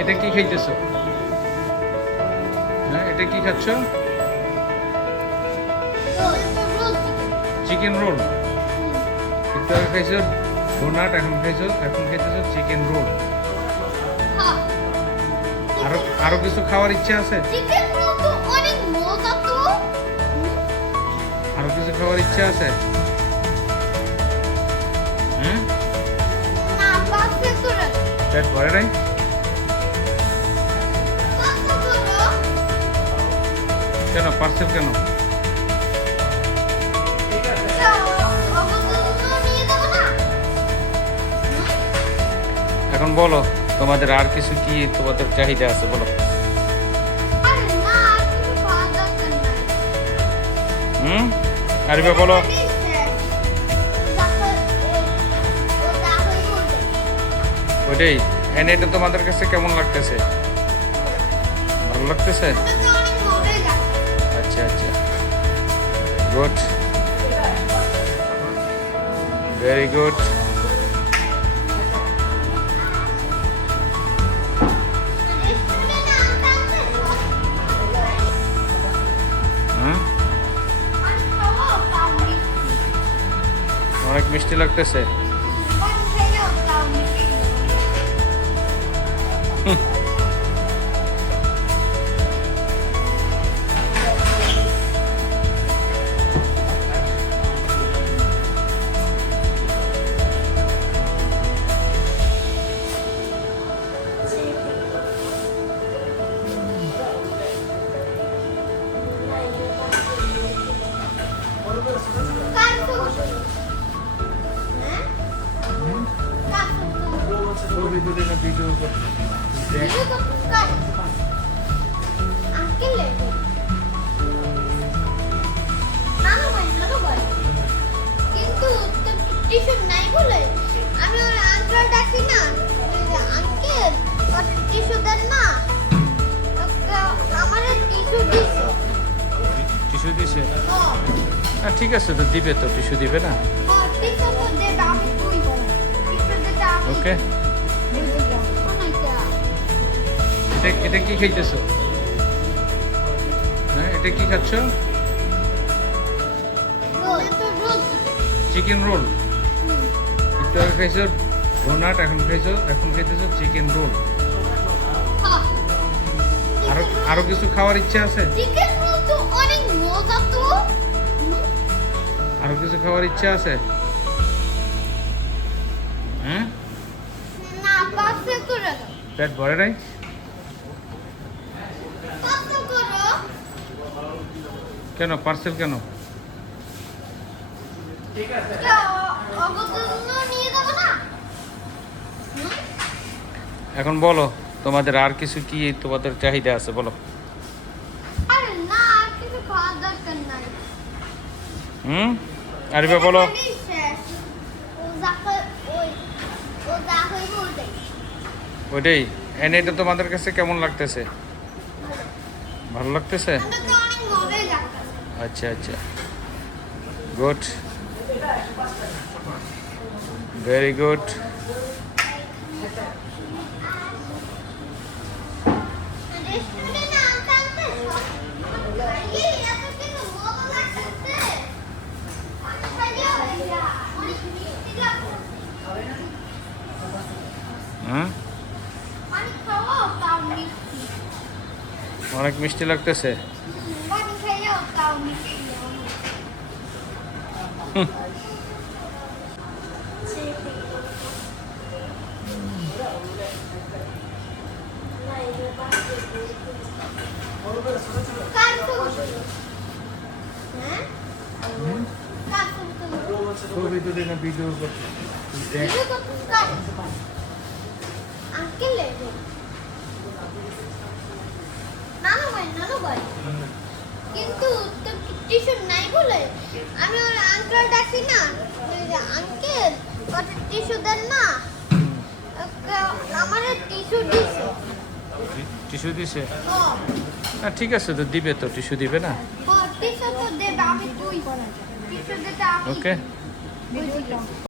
এটা কি খাইতেছো? হ্যাঁ, এটা কি খাচ্ছ? Chicken roll. একটু আগে খাইছো ডোনাট, এখন খাইতেছো চিকেন রোল। আরো কিছু খাওয়ার ইচ্ছা আছে? আরো কিছু খাওয়ার ইচ্ছা আছে? হ্যাঁ, পেট ভরে নাই? কেন পার্সেল কেন? এখন বলো তোমাদের আর কিছু কি তোমাদের চাহিদা আছে বলো। আরিফা বলো। ওইটাই এনে, এটা তোমাদের কাছে কেমন লাগতেছে? ভালো লাগতেছে? আচ্ছা আচ্ছা, গুড, ভেরি গুড। অনেক মিষ্টি লাগতেছে। ভিডিও কিন্তু টিস্যু নাই বলে আমি ওর আঙ্কেল ডাকি না, আঙ্কেল টিস্যু দেন না, আমার টিস্যু দিছে। টিস্যু দিছে? হ্যাঁ ঠিক আছে, তো দিবে, তো টিস্যু দিবে না? টিস্যু তো দেবে, আমি তুই বল টিস্যু দিতে আমি ওকে। এটা কি খাইতেছো? হ্যাঁ, এটা কি খাচ্ছ? Chicken roll. একটু আগে খাইছো ডোনাট, এখন খাইতেছো চিকেন রোল। আরো কিছু খাওয়ার ইচ্ছা আছে? চিকেন রোল তো অনেক মজা তো। আরো কিছু খাওয়ার ইচ্ছা আছে? হ্যাঁ, না পার্সেল করে দাও। পেট ভরে নাই? পার্সেল করো। কেন পার্সেল কেন? ঠিক আছে, অগতন্য নিয়ে যাব না। এখন বলো তোমাদের আর কিছু কি তোমাদের চাহিদা আছে বলো। আরে না, আর কিছু খাওয়ার দরকার নাই। আরিফা বলো। এখানেই শেষ। ও যাকে ও যা হইব ওটাই। ওইটাই এনে, এটা তোমাদের কাছে কেমন লাগতেছে? ভালো লাগতেছে? আমরা তো অনেক মজাই লাগতেছে। আচ্ছা আচ্ছা, গুড, ভেরি গুড। রেস্টুরেন্টে না আনতে সব খাইয়ে এত কিছু মজা লাগতেছে। অনেক খাইয়ে অনেক মিষ্টি লাগতেছে। অনেক খাওয়াও তাও মিষ্টি। অনেক মিষ্টি লাগতেছে। অনেক খাইয়েও তাও মিষ্টি। ছবি তুলে না ভিডিও করতে? কিন্তু টিস্যু নাই বলে আমি ওর আঙ্কেল ডাকি না, আঙ্কেল টিস্যু দেন না, আমার টিস্যু দিছে। টিস্যু দিছে? হ্যাঁ, হ্যাঁ ঠিক আছে, তো দিবে, তো টিস্যু দিবে না? টিস্যু তো দেবে, আমি তুই টিস্যু দিতে আমি ওকে। বুঝলাম।